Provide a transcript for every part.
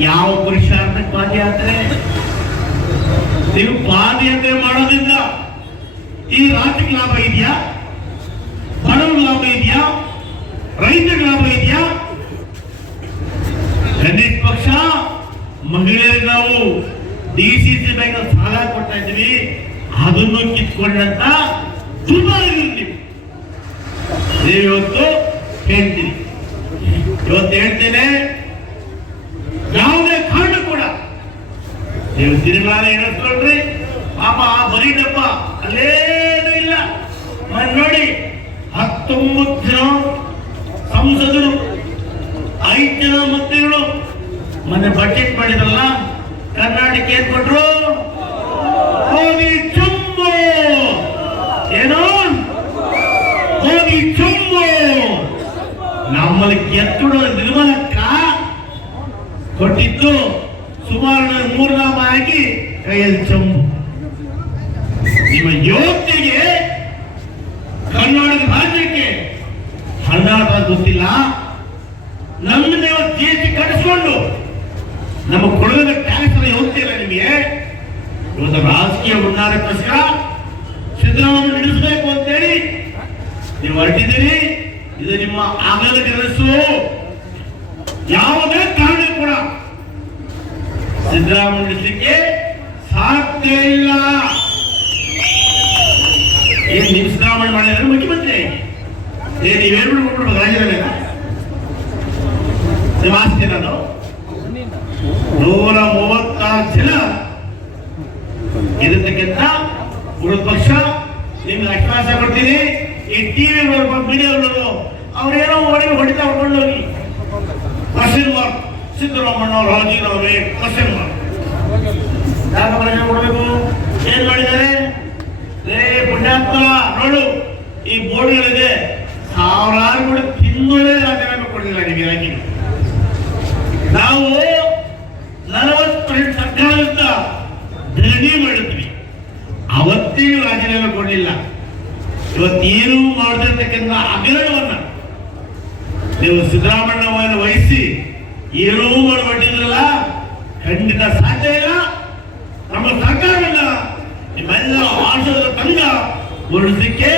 ಯಾವ ಪುರುಷಾರ್ಥಕ್ಕೆ ಆದ್ರೆ? ನೀವು ಪಾದಯಾತ್ರೆ ಮಾಡೋದ್ರಿಂದ ಈ ರಾಜ್ಯಕ್ಕೆ ಲಾಭ ಇದೆಯಾ? ಬಡವ್ರ ಲಾಭ ಇದೆಯಾ? ರೈತರಿಗೆ ಲಾಭ ಇದೆಯಾ? ಕನಿಷ್ಠ ಪಕ್ಷ, ಮಹಿಳೆಯರಿಗೆ ನಾವು ಡಿ ಸಿ ಸಿ ಬ್ಯಾಂಕ್ ಸಾಲ ಕೊಡ್ತಾ ಇದ್ವಿ ಅದನ್ನು ಕಿತ್ಕೊಂಡಂತ ದುರ್ಮಾರ್ಗರು ನೀವು ನೀವು ಇವತ್ತು ಹೇಳ್ತೀನಿ ಇವತ್ತು ಹೇಳ್ತೇನೆ ಯಾವುದೇ ಕಾರಣ ಕೂಡ ನೀವು ಸಿನಿಮಾನೇ ಎಣಿಸ್ಕೊಳ್ರಿ ಪಾಪ ಆ ಬರೀ ಡಬ್ಬ ಅಲ್ಲೇನು ಇಲ್ಲ. ನೋಡಿ, ಹತ್ತೊಂಬತ್ತು ಜನ ಸಂಸದರು, ಐದು ಜನ ಮಂತ್ರಿಗಳು ಮೊನ್ನೆ ಬಜೆಟ್ ಮಾಡಿದ್ರಲ್ಲ, ಕರ್ನಾಟಕ ಏನ್ ಕೊಟ್ರು? ಹೋಗಿ ಚುಂಬು. ಏನೋ? ಹೋಗಿ ಚುಂಬು. ನಮ್ಮಲ್ಲಿ ಗೆದ್ದು ನಿರ್ಮಲಕ್ಕ ಕೊಟ್ಟಿದ್ದು ಸುಮಾರು ಮೂರ್ನಾಮ ಹಾಕಿ ಕೈಯಲ್ಲಿ ಚಂಬು ನಿಮ್ಮ ಯೋಗ್ಯತೆಗೆ ಕರ್ನಾಟಕ ರಾಜ್ಯಕ್ಕೆ ಹಣಾಟ ಗೊತ್ತಿಲ್ಲ. ನಮ್ಮನ್ನೇ ಜಿ ಎಸ್ ಕಟ್ಟಿಸ್ಕೊಂಡು ನಮ್ಮ ಕೊಡಗದ ಟ್ಯಾಕ್ಸ್ ಇಲ್ಲ ನಿಮಗೆ. ಇವತ್ತು ರಾಜಕೀಯ ಉನ್ನಾರಕ್ಕೋಸ್ಕರ ಸಿದ್ದರಾಮಯ್ಯ ನಡೆಸಬೇಕು ಅಂತೇಳಿ ನೀವು ಹೊರಟಿದ್ದೀರಿ. ಇದು ನಿಮ್ಮ ಆಗದ ಕಾರಣ ಕೂಡ ಸಿದ್ದರಾಮಯ್ಯ ನಡೆಸಲಿಕ್ಕೆ ಸಾಧ್ಯ ಇಲ್ಲ. ಏನ್ ನೀವು ಸಿದ್ದರಾಮಯ್ಯ ಮಾಡಿದ್ರೆ ಮುಖ್ಯಮಂತ್ರಿ? ಏ ನೀವೇನು ಬಿಟ್ಬಿಡ್ಬೇಕು ರಾಜ್ಯದಲ್ಲಿ ಆಸ್ತಿ ನಾನು ನೂರ ಮೂವತ್ತಾರು ಜನ ಇದಕ್ಕಿಂತ ಮೂರು ಪಕ್ಷ ನಿಮ್ಗೆ ಅಶ್ವಾಸ ಕೊಡ್ತೀನಿ. ಈ ಟಿವಿ ಮೀಡಿಯಾ ಅವರೇನೋ ಓಡಿ ಹೊಡಿತಾ ಹೊಡ್ಕೊಂಡು ಹೋಗಿ. ಸಿದ್ದರಾಮಯ್ಯ ರಾಜೀನಾಮೆ ಕ್ವಶನ್ ಯಾಕೆ ಪ್ರಶ್ನೆ ಕೊಡಬೇಕು ಏನ್ ಮಾಡಿದ್ದಾರೆ? ಲೇ, ಪುಣ್ಯಾತ್ಮ, ನೋಡು, ಈ ಬೋರ್ಡ್ಗಳಿಗೆ ಸಾವಿರಾರು ಕೂಡ ತಿಂಗಳೇ ರಾಜೀನಾಮೆ ಕೊಡಲಿಲ್ಲ ನಿಮಗೆ ಯಾಕೆ ನಾವು ನಲವತ್ತು ಪರ್ಸೆಂಟ್ ಸರ್ಕಾರದಿಂದ ಧರಣಿ ಮಾಡಿದ್ವಿ ಅವತ್ತೇ ರಾಜೀನಾಮೆ ಕೊಡಲಿಲ್ಲ. ಇವತ್ತೇನು ಮಾಡದಿರ್ತಕ್ಕಂಥ ಅಗ್ರಹವನ್ನು ನೀವು ಸಿದ್ದರಾಮಯ್ಯವನ್ನು ವಹಿಸಿ ಏನೂ ಮಾಡಿಬಿಟ್ಟಿದ್ರಲ್ಲ ಖಂಡಿತ ಸಾಧ್ಯ ಇಲ್ಲ ನಮ್ಮ ಸರ್ಕಾರವನ್ನ ನಿಮ್ಮೆಲ್ಲ ಆಶದ ತಂಗ ಹೊರಡಿಸಲಿಕ್ಕೆ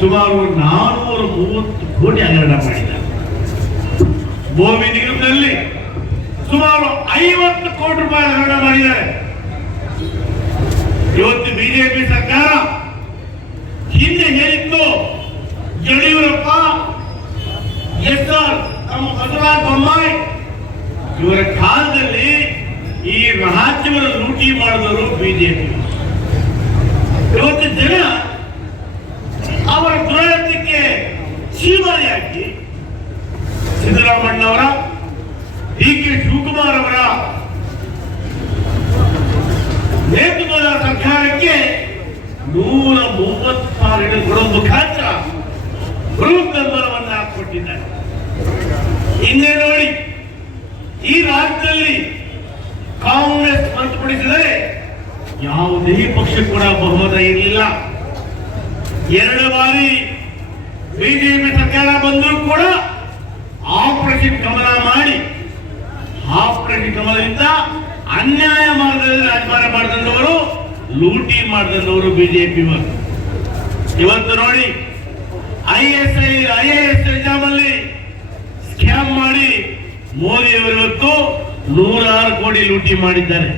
ಸುಮಾರು ನಾನೂರ ಮೂವತ್ತು ಕೋಟಿ ಹಗರಣ ಮಾಡಿದ್ದಾರೆ ಭೂಮಿ ನಿಗಮದಲ್ಲಿ ಸುಮಾರು ಐವತ್ತು ಕೋಟಿ ರೂಪಾಯಿ ಹಗರಣ ಮಾಡಿದ್ದಾರೆ. ಇವತ್ತು ಬಿಜೆಪಿ ಸರ್ಕಾರ ಹಿಂದೆ ಹೇಳಿತ್ತು ಯಡಿಯೂರಪ್ಪ ಎಸ್ ಆರ್ ನಮ್ಮ ಬಸವರಾಜ ಬೊಮ್ಮಾಯಿ. ಇವರ ಕಾಲದಲ್ಲಿ ಈ ರಾಜ್ಯವನ್ನು ಲೂಟಿ ಮಾಡಿದವರು ಬಿಜೆಪಿ. ಇವತ್ತು ಜನ ಅವರ ದುರತ್ಯಕ್ಕೆ ಹಾಕಿ ಸಿದ್ದರಾಮಣ್ಣವರ ಡಿ ಕೆ ಶಿವಕುಮಾರ್ ಅವರ ನೇತೃತ್ವದ ಸರ್ಕಾರಕ್ಕೆ ನೂರ ಮೂವತ್ತಾರು ಕೊಡುವ ಮುಖಾಂತರ ಬೃಹತ್ ಬೆಂಬಲವನ್ನು ಹಾಕಿಕೊಟ್ಟಿದ್ದಾರೆ ಇನ್ನೇ ನೋಡಿ, ಈ ರಾಜ್ಯದಲ್ಲಿ ಕಾಂಗ್ರೆಸ್ ಹೊರತುಪಡಿಸಿದರೆ ಯಾವುದೇ ಪಕ್ಷ ಕೂಡ ಬಹುಮತ ಇರಲಿಲ್ಲ. ಎರಡು ಬಾರಿ ಬಿಜೆಪಿ ಸರ್ಕಾರ ಬಂದರೂ ಕೂಡ ಆಪರೇಷನ್ ಕಮಲ ಮಾಡಿ ಆಪರೇಷನ್ ಕಮಲದಿಂದ ಅನ್ಯಾಯ ಮಾರ್ಗದಲ್ಲಿ ರಾಜಮಾನ ಮಾಡಿದಂಥವರು, ಲೂಟಿ ಮಾಡಿದಂಥವರು ಬಿಜೆಪಿ ಇವತ್ತು ನೋಡಿ ಐ ಎಸ್ ಐ ಎಕ್ಸಾಮ್ ಅಲ್ಲಿ ಸ್ಕ್ಯಾಮ್ ಮಾಡಿ ಮೋದಿ ಅವರು ಇವತ್ತು ನೂರಾರು ಕೋಟಿ ಲೂಟಿ ಮಾಡಿದ್ದಾರೆ.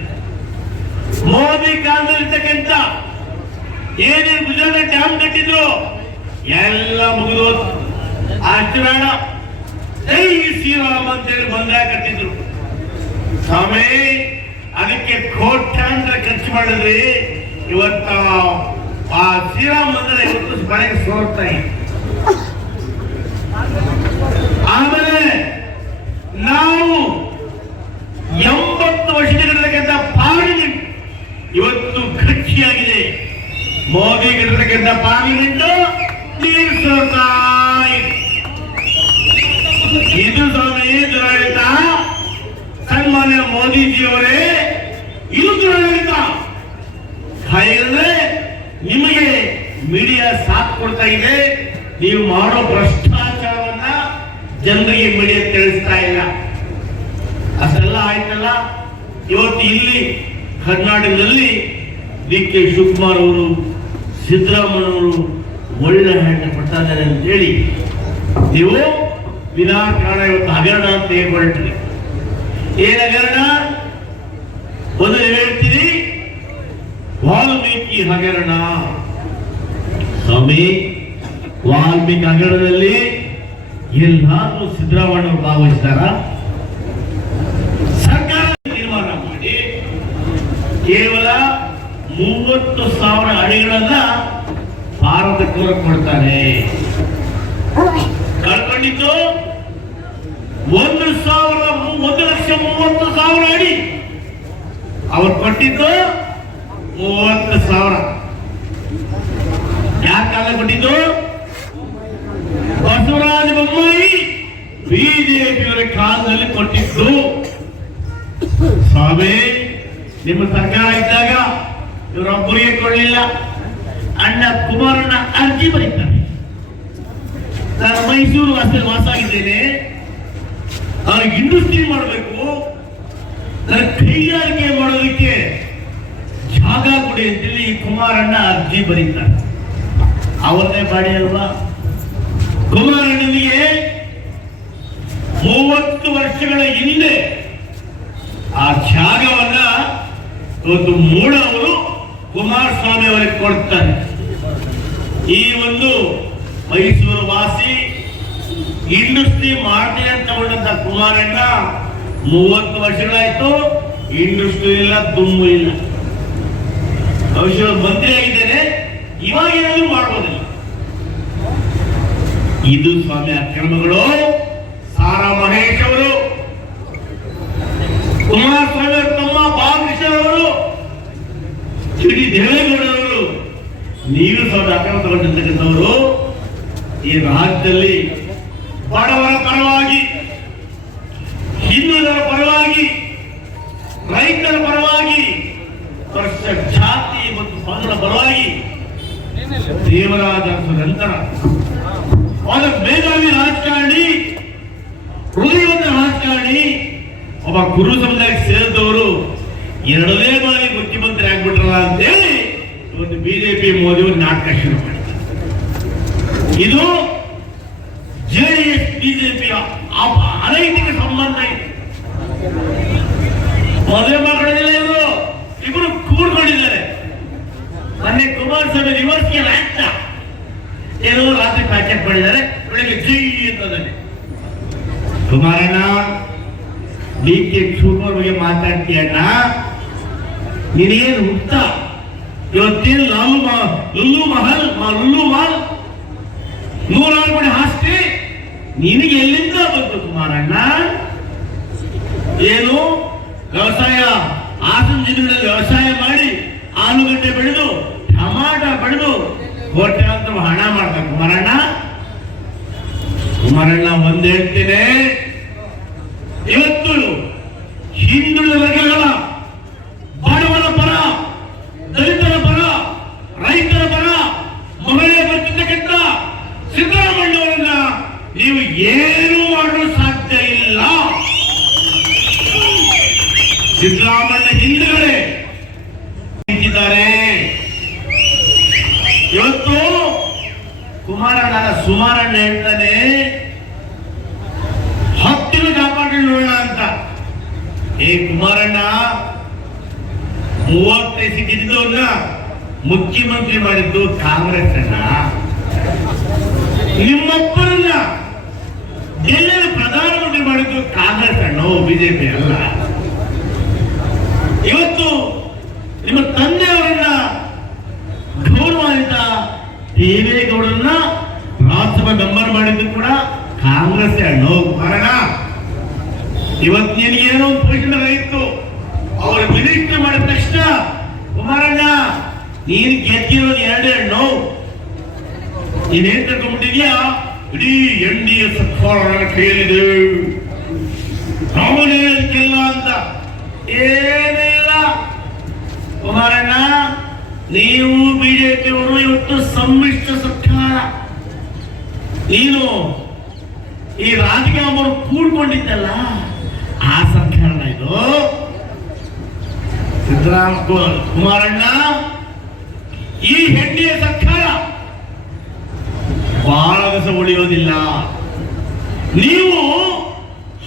ಮೋದಿ ಕಾಲದಲ್ಲಿರ್ತಕ್ಕಂಥ ಏನೇನು ಗುಜರಾತ್ ಡ್ಯಾಮ್ ಕಟ್ಟಿದ್ರು ಎಲ್ಲ ಮುಗಿದು ಅಷ್ಟು ಬೇಡ. ಜೈ ಶ್ರೀರಾಮ್ ಅಂತೇಳಿ ಬಂದಾಗ ಕಟ್ಟಿದ್ರು. ಸ್ವಾಮಿ, ಅದಕ್ಕೆ ಕೋಟ್ಯಾಂತರ ಖರ್ಚು ಮಾಡಿದ್ರಿ. ಇವತ್ತ ಆ ಶ್ರೀರಾಮ ಮಂದಿರ ಇವತ್ತು ಮನೆಗೆ ಸೋರ್ತಾ ಆಮೇಲೆ ನಾವು ಎಂಬತ್ತು ವರ್ಷದಲ್ಲಿರ್ತಕ್ಕಂಥ ಪಾರ್ಲಿಮೆಂಟ್ ಇವತ್ತು ಗಟ್ಟಿಯಾಗಿದೆ ಮೋದಿ ಇರತಕ್ಕಂಥ ಪಾರ್ಲಿಮೆಂಟ್ ನೀರು ಸೋರ್ತಾ ಮಾನ್ಯ ಮೋದಿಜಿಯವರೇ ಇದು ದುರಾಡಳಿತ ಹಾಗೆಂದ್ರೆ ನಿಮಗೆ ಮೀಡಿಯಾ ಸಾಥ್ ಕೊಡ್ತಾ ಇದೆ ನೀವು ಮಾಡೋ ಭ್ರಷ್ಟಾಚಾರವನ್ನ ಜನರಿಗೆ ಮೀಡಿಯಾ ತಿಳಿಸ್ತಾ ಇಲ್ಲ. ಅದೆಲ್ಲ ಆಯ್ತಲ್ಲ? ಇವತ್ತು ಇಲ್ಲಿ ಕರ್ನಾಟಕದಲ್ಲಿ ಡಿ ಕೆ ಶಿವಕುಮಾರ್ ಅವರು ಸಿದ್ದರಾಮಯ್ಯವರು ಒಳ್ಳೆ ಹೆಣ್ಣು ಕೊಡ್ತಾ ಇದ್ದಾರೆ ಅಂತೇಳಿ ನೀವು ವಿನಾಕಾರಣ ಇವತ್ತು ಹಗರಣ ಅಂತ ಹೇಳ್ಕೊಳ್ತೀರಿ. ಏನ್ ಹಗರಣ? ಒಂದು ಹೇಳ್ತೀರಿ, ವಾಲ್ಮೀಕಿ ಹಗರಣ. ಸ್ವಾಮಿ ವಾಲ್ಮೀಕಿ ನಗರದಲ್ಲಿ ಎಲ್ಲಾದ್ರೂ ಸಿದ್ದರಾಮಯ್ಯ ಭಾಗವಹಿಸ್ತಾರ ಸರ್ಕಾರ ನಿರ್ಮಾಣ ಮಾಡಿ ಕೇವಲ ಮೂವತ್ತು ಸಾವಿರ ಅಡಿಗಳನ್ನ ಭಾರತಕ್ಕೆ ಕೊಡ್ತಾರೆ. ಕಳ್ಕೊಂಡಿದ್ದು ಒಂದು ಸಾವಿರ ಒಂದು ಲಕ್ಷ ಮೂವತ್ತು ಸಾವಿರ ಅಡಿ. ಅವ್ರು ಕೊಟ್ಟಿದ್ದು ಮೂವತ್ತು ಸಾವಿರ. ಯಾರ ಕಾಲ ಕೊಟ್ಟಿದ್ದು ಬಸವರಾಜ ಬೊಮ್ಮಾಯಿ ಬಿಜೆಪಿಯವರ ಕಾಲದಲ್ಲಿ ಕೊಟ್ಟಿದ್ದು. ಸ್ವಾಮಿ, ನಿಮ್ಮ ಸರ್ಕಾರ ಇದ್ದಾಗ ಇವರೊಬ್ಬರಿಗೆ ಕೊಡಲಿಲ್ಲ. ಅಣ್ಣ ಕುಮಾರಣ್ಣ ಅರ್ಜಿ ಬರೀತಾರೆ. ನಾನು ಮೈಸೂರು ವಾಸ ವಾಸ ಆಗಿದ್ದೇನೆ ಅವ್ರಿಗೆ ಇಂಡಸ್ಟ್ರಿ ಮಾಡಬೇಕು. ನನ್ನ ಕೈಗಾರಿಕೆ ಮಾಡೋದಕ್ಕೆ ಜಾಗ ಕೊಡಿ ಅಂತೇಳಿ ಕುಮಾರಣ್ಣ ಅರ್ಜಿ ಬರೀತಾರೆ. ಅವರದೇ ಬಾಡಿ ಅಲ್ವಾ? ಕುಮಾರಣ್ಣನಿಗೆ ಮೂವತ್ತು ವರ್ಷಗಳ ಹಿಂದೆ ಆ ತ್ಯಾಗವನ್ನ ಒಂದು ಮೂಡ ಅವರು ಕುಮಾರಸ್ವಾಮಿ ಅವರಿಗೆ ಕೊಡ್ತಾರೆ. ಈ ಒಂದು ಮೈಸೂರು ವಾಸಿ ಇಂಡಸ್ಟ್ರಿ ಮಾಡ್ತೀನಿ ಅಂತ ತಗೊಂಡಂತ ಕುಮಾರಣ್ಣ ಮೂವತ್ತು ವರ್ಷಗಳಾಯ್ತು, ಇಂಡಸ್ಟ್ರಿ ಇಲ್ಲ, ದುಮ್ಮು ಇಲ್ಲ. ಭವಿಷ್ಯ ಮಂತ್ರಿ ಆಗಿದ್ದೇನೆ ಇವಾಗ ಏನಾದ್ರು ಮಾಡ್ಬೋದಿಲ್ಲ. ಇದು ಸ್ವಾಮಿ ಅಕ್ರಮಗಳು. ಸಾರಾ ಮಹೇಶ್ ಅವರು. ಕುಮಾರಸ್ವಾಮಿ ತಮ್ಮ ಬಾಲಕೃಷ್ಣ ಅವರು. ಶ್ರೀ ದೇವೇಗೌಡರವರು ನೀವು ಸ್ವಾಮಿ ಅಕ್ರಮ ತಗೊಂಡಿರ್ತಕ್ಕಂಥವರು ಈ ರಾಜ್ಯದಲ್ಲಿ ಬಡವರ ಪರವಾಗಿ ಹಿಂದುಳಿದರ ಪರವಾಗಿ ರೈತರ ಪರವಾಗಿ ವರ್ಷ ಜಾತಿ ಮತ್ತು ಪಂಗಡ ಪರವಾಗಿ ದೇವರಾಜ ನಂತರ ಅವರ ಮೇಧಾವಿ ರಾಜಕಾರಣಿ ಹೃದಯವಂತ ರಾಜಕಾರಣಿ ಒಬ್ಬ ಗುರು ಸಮುದಾಯ ಸೇರಿದವರು ಎರಡನೇ ಬಾರಿ ಮುಖ್ಯಮಂತ್ರಿ ಆಗ್ಬಿಟ್ರಲ್ಲ ಅಂತೇಳಿ ಇವತ್ತು ಬಿಜೆಪಿ ಮೋದಿಯವರು ನಾಟಕ ಶುರು ಮಾಡಿದ್ದಾರೆ. ಇದು ಜೆಡಿಎಸ್ ಬಿಜೆಪಿಯ ಅನೈತಿಕ ಸಂಬಂಧ ಇದೆ. ಮದುವೆ ಮಾಡ್ಕೊಳ್ಳೋದಿಲ್ಲ ಇವರು. ಇಬ್ಬರು ಕೂಡ್ಕೊಂಡಿದ್ದಾರೆ ಮೊನ್ನೆ ಕುಮಾರಸ್ವಾಮಿ ರಿವರ್ಸ್ಗೆ ಆಗ್ತ ಏನೋ ರಾತ್ರಿ ಪ್ಯಾಕೆಟ್ ಮಾಡಿದ್ದಾರೆ. ಬೆಳಿಗ್ಗೆ ಜೈ ಅಂತ ಕುಮಾರಣ್ಣ ಡಿ ಕೆ ಶಿವಕುಮಾರ್ ಬಗ್ಗೆ ಮಾತಾಡ್ತೀಯಣ್ಣ? ನೀನೇನು ಹುಟ್ಟ? ಇವತ್ತೇನು ಲಾಲು ಲುಲ್ಲು ಮಹಲ್, ಮಾ- ಲುಲ್ಲು ಮಹಲ್ ನೂರಾರು ಕೋಟಿ ಆಸ್ತಿ ನಿನಗೆ ಎಲ್ಲಿಂದ ಬಂತು ಕುಮಾರಣ್ಣ? ಏನು? ವ್ಯವಸಾಯ? ಹಾಸನ ಜಿಲ್ಲೆಗಳಲ್ಲಿ ವ್ಯವಸಾಯ ಮಾಡಿ ಆಲೂಗಡ್ಡೆ ಬೆಳೆದು, ಟಮಾಟ ಬೆಳೆದು ಅಂತ ಹಣ ಮಾಡ್ತಾರೆ ಕುಮಾರಣ್ಣ? ಕುಮಾರಣ್ಣ, ಒಂದ್ ಹೇಳ್ತೇನೆ. ಇವತ್ತು ಹಿಂದುಳಿದ ವರ್ಗಗಳ ಬಡವರ ಪರ, ದಲಿತರ ಪರ, ರೈತರ ಪರ ಮಹಿಳೆಯ ಬರ್ತಿರ್ತಕ್ಕಂಥ ಸಿದ್ದರಾಮಯ್ಯವರನ್ನ ನೀವು ಏನು ಮಾಡಲು ಸಾಧ್ಯ ಇಲ್ಲ. ಸಿದ್ದರಾಮಯ್ಯ ಹಿಂದುಗಡೆ ನಿಂತಿದ್ದಾರೆ ಇವತ್ತು ಕುಮಾರಣ್ಣ ಸುಮಾರಣ್ಣ ಹೇಳ್ತಾನೆ ಹತ್ತಿರ ಕಾಪಾಡಿ ನೋಡೋಣ ಅಂತ ಏ ಕುಮಾರಣ್ಣ ಮೂವತ್ತೈದು ಸಿಕ್ಕಿದ್ದವನ್ನ ಮುಖ್ಯಮಂತ್ರಿ ಮಾಡಿದ್ದು ಕಾಂಗ್ರೆಸ್ ಅಣ್ಣ ನಿಮ್ಮೊಬ್ಬರನ್ನ ಜಿಲ್ಲೆಯ ಪ್ರಧಾನಮಂತ್ರಿ ಮಾಡಿದ್ದು ಕಾಂಗ್ರೆಸ್ ಅಣ್ಣ ಬಿಜೆಪಿ ಅಲ್ಲ. ಇವತ್ತು ನಿಮ್ಮ ತಂದೆಯವರನ್ನ ಗೌರವಾನ್ವಿತ ದೇವೇಗೌಡರನ್ನ ರಾಜ್ಯಸಭಾ ಮೆಂಬರ್ ಮಾಡಿದ್ದು ಕೂಡ ಕಾಂಗ್ರೆಸ್ ಅಣ್ಣ ಕಾರಣ ಇವತ್ತು ನಿನಗೆ ಏನೋ ಒಂದು ಪ್ರಶ್ನೆ ಇತ್ತು ಅವ್ರ ಮಿನಿಸ್ಟರ್ ಮಾಡಿದ ತಕ್ಷಣ ಕುಮಾರಣ್ಣ ನೀನು ಗೆದ್ದಿರೋದು ಎರಡು ಹಣ್ಣು ತಿಳ್ಕೊಂಡ್ಬಿಟ್ಟಿದ್ಯಾ ಇಡೀ ಎನ್ ಡಿ ಎ ಸರ್ಕಾರ ನನ್ನ ಕೈಯಲ್ಲಿದೆ. ನಾವೇ ಅದಕ್ಕೆಲ್ಲ ಅಂತ ಏನಿಲ್ಲ ಕುಮಾರಣ್ಣ, ನೀವು ಬಿಜೆಪಿಯವರು ಇವತ್ತು ಸಮ್ಮಿಶ್ರ ಸರ್ಕಾರ. ನೀನು ಈ ರಾಜಕೀಯ ಅವರು ಕೂಡ್ಕೊಂಡಿದ್ದಲ್ಲ, ಆ ಸರ್ಕಾರ ಇದು. ಸಿದ್ದರಾಮ ಕುಮಾರಣ್ಣ, ಈ ಹೆಂಡಿಯ ಸರ್ಕಾರ ಬಹಳ ದಿವಸ ಉಳಿಯೋದಿಲ್ಲ. ನೀವು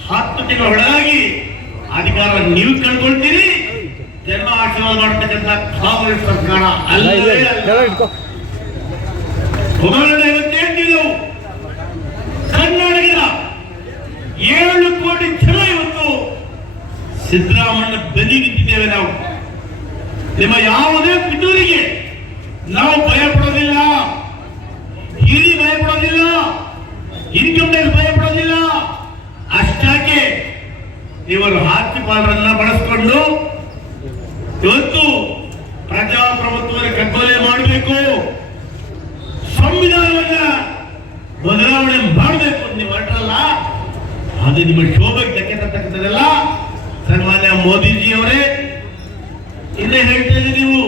ಹತ್ತು ತಿಂಗಳ ಒಳಗಾಗಿ ಅಧಿಕಾರ ನೀವು ಕಳ್ಕೊಳ್ತೀರಿ ಜನ್ಮ ಆಶೀರ್ವಾದ ಮಾಡ್ತಕ್ಕಂಥ ಕಾಂಗ್ರೆಸ್ ಸರ್ಕಾರ ಅಲ್ಲ. ಹೇಳ್ತಿದ್ದೆವು ಕರ್ನಾಟಕದ ಏಳು ಕೋಟಿ ಜನ ಇವತ್ತು ಸಿದ್ದರಾಮಯ್ಯ ಬೆದಿಗಿದ್ದೇವೆ ನಾವು. ನಿಮ್ಮ ಯಾವುದೇ ಪಿತೂರಿಗೆ ನಾವು ಭಯ ಪಡೋದಿಲ್ಲ ಹಿರಿ ಭಯ ಪಡೋದಿಲ್ಲ ಇನ್ಕಮ್ ಟ್ಯಾಕ್ಸ್ ಭಯ ಪಡೋದಿಲ್ಲ. ಅಷ್ಟಾಕೆ ಇವರು ಆಸ್ತಿಪಾಲರನ್ನ ಬಳಸ್ಕೊಂಡು ಇವತ್ತು ಪ್ರಜಾಪ್ರಭುತ್ವದ ಕಗ್ಗೊಲೆ ಮಾಡಬೇಕು. ಸಂವಿಧಾನವನ್ನ ಬದಲಾವಣೆ ಮಾಡಬೇಕು ಅಂತ ನೀವು ಹೊರಟಲ್ಲ ಅದು ನಿಮ್ಮ ಶೋಭೆಗೆ ಧಕ್ಕೆ ತರ್ತಕ್ಕಂಥದ್ದಲ್ಲ ಸನ್ಮಾನ್ಯ ಮೋದಿಜಿಯವರೇ ಇನ್ನೇ ಹೇಳ್ತಾ ನೀವು.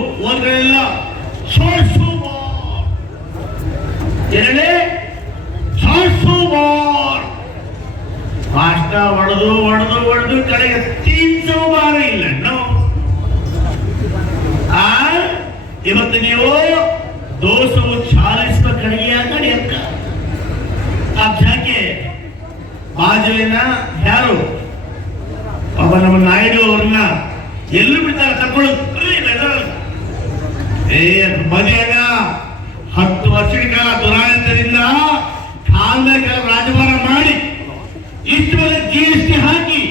ಯಾರು? ಒಬ್ಬ ನಮ್ಮ ನಾಯ್ಡು ಅವ್ರನ್ನ ಎಲ್ಲಿ ಬಿಡ್ತಾರೆ ತಕ್ಕೊಳ್ಳೋದು ಏ ಹತ್ತು ವರ್ಷದ ಕಾಲ ದುರಾಡಳಿತದಿಂದ ಕಾಲದ ಕೆಲವು ರಾಜಭಾರ ಮಾಡಿ ಇಷ್ಟು ಜಿ ಎಸ್ ಟಿ ಹಾಕಿ